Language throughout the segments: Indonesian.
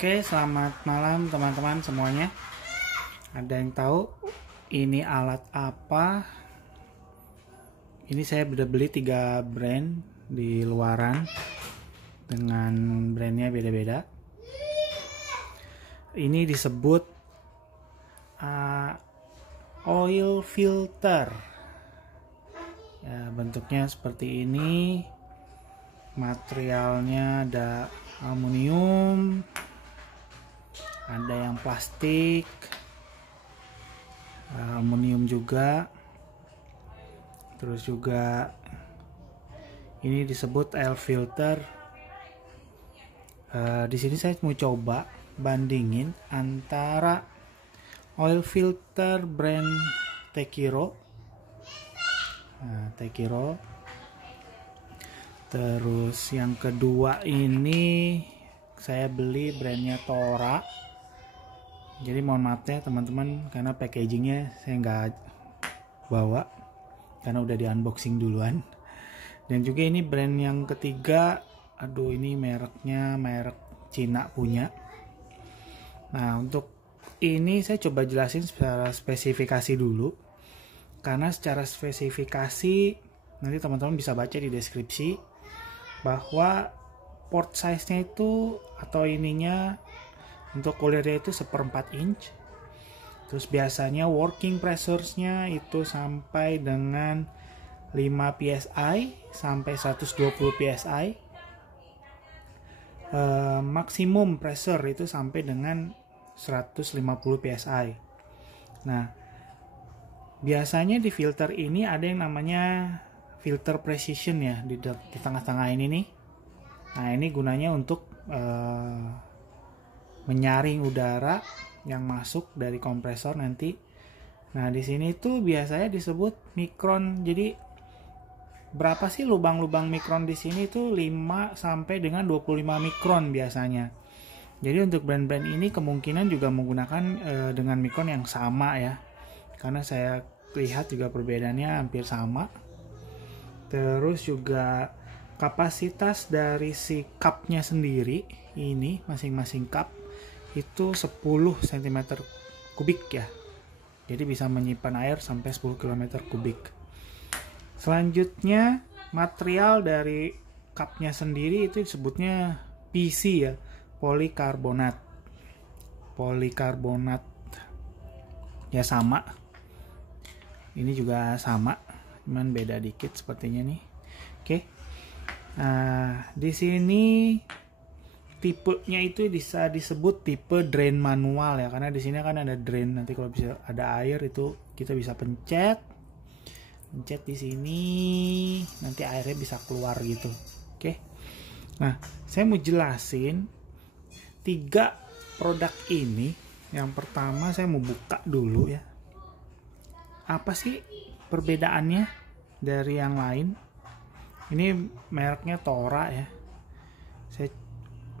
Oke, selamat malam teman-teman semuanya. Ada yang tahu ini alat apa? Ini saya udah beli 3 brand di luaran dengan brandnya beda-beda. Ini disebut oil filter. Ya, bentuknya seperti ini. Materialnya ada aluminium, ada yang plastik, aluminium juga, terus juga ini disebut air filter. Di sini saya mau coba bandingin antara oil filter brand Tekiro, terus yang kedua ini saya beli brandnya Tora. Jadi mohon maaf ya teman-teman, karena packagingnya saya nggak bawa karena udah di unboxing duluan. Dan juga ini brand yang ketiga, aduh ini mereknya merek Cina punya. Nah untuk ini saya coba jelasin secara spesifikasi dulu, karena secara spesifikasi nanti teman-teman bisa baca di deskripsi bahwa port size-nya itu atau ininya untuk kulirnya itu 1/4 inch. Terus biasanya working pressure-nya itu sampai dengan 5 psi sampai 120 psi. Maksimum pressure itu sampai dengan 150 psi. Nah, biasanya di filter ini ada yang namanya filter precision ya di tengah-tengah ini nih. Nah, ini gunanya untuk menyaring udara yang masuk dari kompresor nanti. Nah, di sini tuh biasanya disebut mikron. Jadi berapa sih lubang-lubang mikron di sini tuh 5 sampai dengan 25 mikron biasanya. Jadi untuk brand-brand ini kemungkinan juga menggunakan dengan mikron yang sama ya. Karena saya lihat juga perbedaannya hampir sama. Terus juga kapasitas dari si cupnya sendiri, ini masing-masing cup itu 10 cm kubik ya. Jadi bisa menyimpan air sampai 10 km kubik. Selanjutnya material dari cupnya sendiri itu disebutnya PC ya, polikarbonat. Polikarbonat ya sama. Ini juga sama, cuman beda dikit sepertinya nih. Oke. Nah, di sini tipenya itu bisa disebut tipe drain manual ya, karena di sini kan ada drain. Nanti kalau bisa ada air itu kita bisa pencet di sini, nanti airnya bisa keluar gitu. Oke. Nah, saya mau jelasin 3 produk ini. Yang pertama saya mau buka dulu ya. Apa sih perbedaannya dari yang lain? Ini mereknya Tora ya. Saya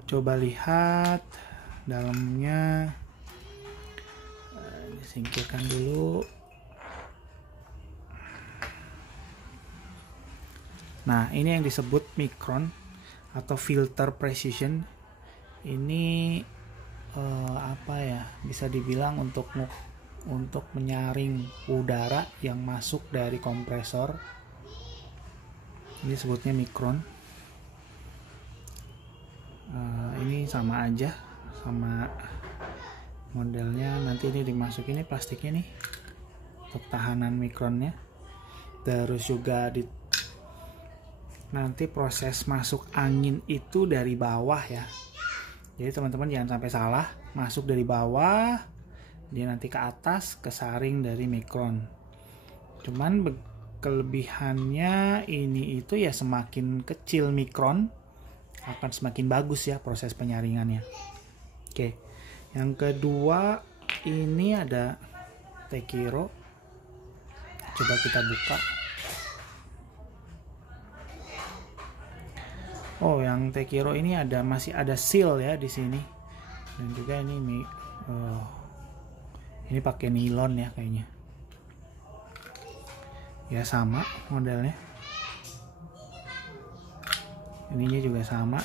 coba lihat dalamnya. Disingkirkan dulu. Nah, ini yang disebut mikron atau filter precision. Ini apa ya? Bisa dibilang untuk menyaring udara yang masuk dari kompresor. Ini sebutnya mikron. Ini sama aja sama modelnya. Nanti ini dimasukin, ini plastiknya nih untuk tahanan mikronnya. Terus juga nanti proses masuk angin itu dari bawah ya. Jadi teman-teman jangan sampai salah, masuk dari bawah dia nanti ke atas kesaring dari mikron. Cuman kelebihannya ini itu ya semakin kecil mikron akan semakin bagus ya proses penyaringannya. Oke. Yang kedua ini ada Tekiro. Coba kita buka. Oh, yang Tekiro ini masih ada seal ya di sini. Dan juga ini ini pakai nilon ya kayaknya. Ya sama modelnya. Ininya juga sama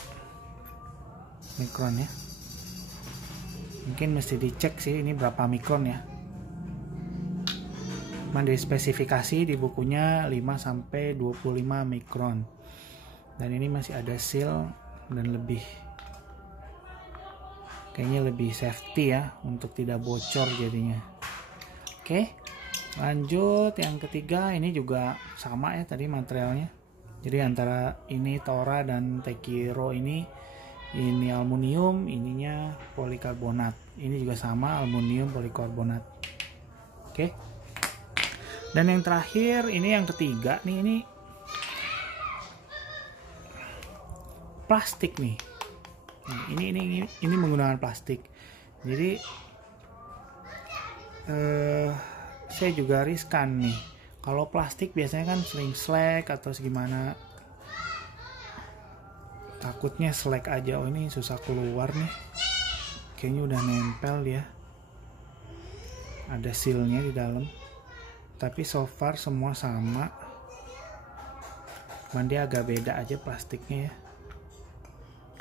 mikron ya. Mungkin mesti dicek sih ini berapa mikron ya. Dari spesifikasi di bukunya 5-25 mikron. Dan ini masih ada seal dan kayaknya lebih safety ya untuk tidak bocor jadinya. Oke, lanjut yang ketiga, ini juga sama ya tadi materialnya. Jadi antara ini Tora dan Tekiro ini aluminium, ininya polikarbonat. Ini juga sama, aluminium polikarbonat. Oke. Dan yang terakhir, ini yang ketiga nih, ini plastik nih. Ini menggunakan plastik. Jadi saya juga riskan nih. Kalau plastik biasanya kan sering slack atau segimana. Takutnya slack aja. Oh, ini susah keluar nih. Kayaknya udah nempel dia. Ada sealnya di dalam. Tapi so far semua sama. Cuman dia agak beda aja plastiknya ya.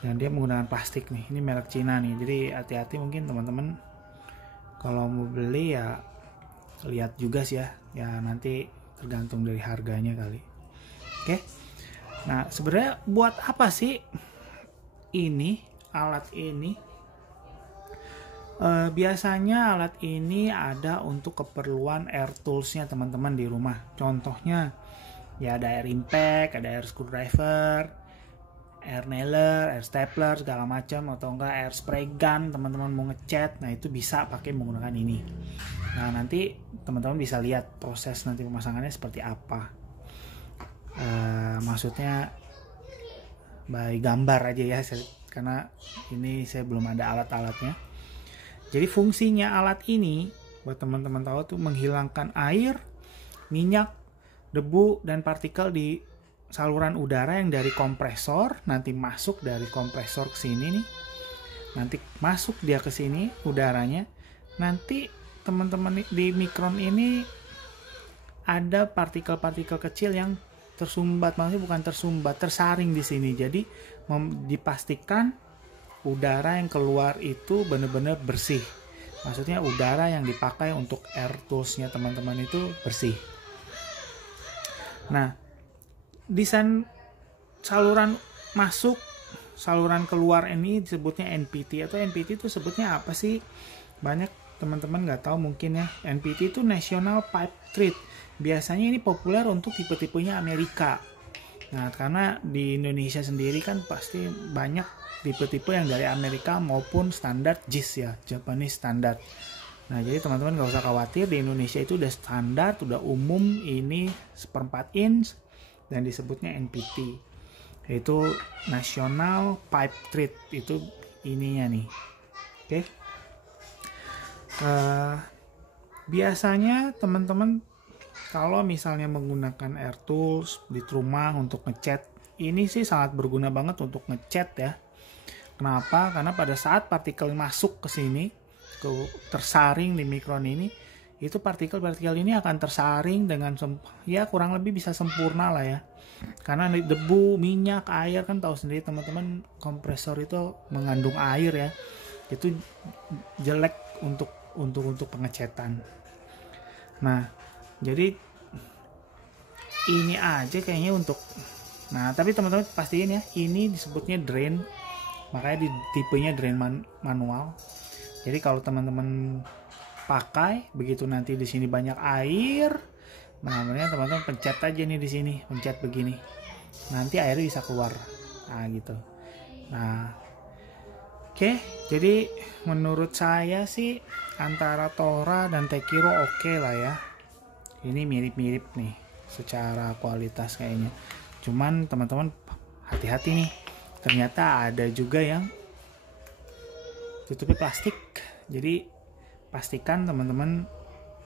Dan dia menggunakan plastik nih. Ini merek Cina nih. Jadi hati-hati mungkin teman-teman kalau mau beli ya lihat juga sih ya. Ya nanti tergantung dari harganya kali. Oke. Nah, sebenarnya buat apa sih alat ini? Biasanya alat ini ada untuk keperluan air toolsnya teman-teman di rumah. Contohnya ya ada air impact, ada air screwdriver, air nailer, air stapler segala macam, atau enggak air spray gun teman-teman mau ngecat. Nah itu bisa pakai menggunakan ini. Nah nanti teman-teman bisa lihat proses nanti pemasangannya seperti apa. Maksudnya by gambar aja ya, karena ini saya belum ada alat-alatnya. Jadi fungsinya alat ini buat teman-teman tahu tuh menghilangkan air, minyak, debu dan partikel di saluran udara yang dari kompresor nanti masuk dari kompresor ke sini nih. Nanti masuk dia ke sini udaranya. Nanti teman-teman di mikron ini ada partikel-partikel kecil yang tersumbat, maksudnya bukan tersumbat, tersaring di sini. Jadi dipastikan udara yang keluar itu benar-benar bersih. Maksudnya udara yang dipakai untuk air toolsnya teman-teman itu bersih. Nah, desain saluran masuk, saluran keluar ini disebutnya NPT. Atau NPT itu sebutnya apa sih? Banyak teman-teman nggak tahu mungkin ya. NPT itu National Pipe Treat. Biasanya ini populer untuk tipe-tipenya Amerika. Nah, karena di Indonesia sendiri kan pasti banyak tipe-tipe yang dari Amerika maupun standar JIS ya, Japanese Standard. Nah, jadi teman-teman nggak usah khawatir, di Indonesia itu udah standar, udah umum, ini 1/4 inch dan disebutnya NPT. Yaitu National Pipe Treat, itu ininya nih. Oke. Biasanya teman-teman kalau misalnya menggunakan air tools di rumah untuk ngecat, ini sih sangat berguna banget untuk ngecat ya. Kenapa? Karena pada saat partikel masuk ke sini, tersaring di mikron ini, itu partikel-partikel ini akan tersaring dengan ya kurang lebih bisa sempurna lah ya. Karena debu, minyak, air kan tahu sendiri teman-teman, kompresor itu mengandung air ya. Itu jelek untuk pengecatan. Nah, jadi ini aja kayaknya untuk. Nah, tapi teman-teman pastiin ya, ini disebutnya drain. Makanya di tipenya drain manual. Jadi kalau teman-teman pakai, begitu nanti di sini banyak air, namanya teman-teman pencet aja nih di sini, pencet begini. Nanti airnya bisa keluar. Nah, gitu. Nah, oke, jadi menurut saya sih antara Tora dan Tekiro oke lah ya. Ini mirip-mirip nih secara kualitas kayaknya. Cuman teman-teman hati-hati nih. Ternyata ada juga yang tutupnya plastik. Jadi pastikan teman-teman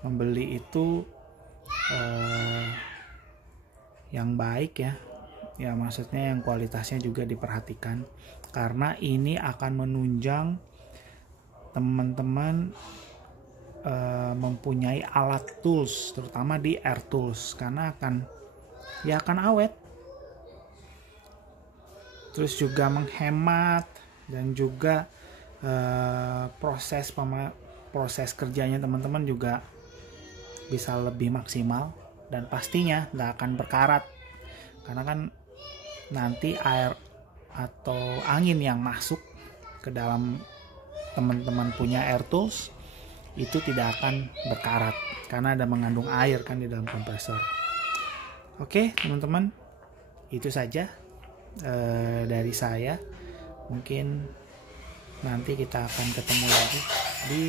membeli itu yang baik ya. Ya maksudnya yang kualitasnya juga diperhatikan. Karena ini akan menunjang teman-teman mempunyai alat tools, terutama di air tools, karena akan awet, terus juga menghemat dan juga proses kerjanya teman-teman juga bisa lebih maksimal, dan pastinya nggak akan berkarat, karena kan nanti air atau angin yang masuk ke dalam teman-teman punya air tools itu tidak akan berkarat karena ada mengandung air kan di dalam kompresor. Oke teman-teman, itu saja dari saya. Mungkin nanti kita akan ketemu lagi di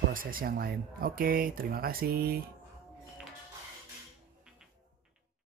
proses yang lain. Oke, terima kasih.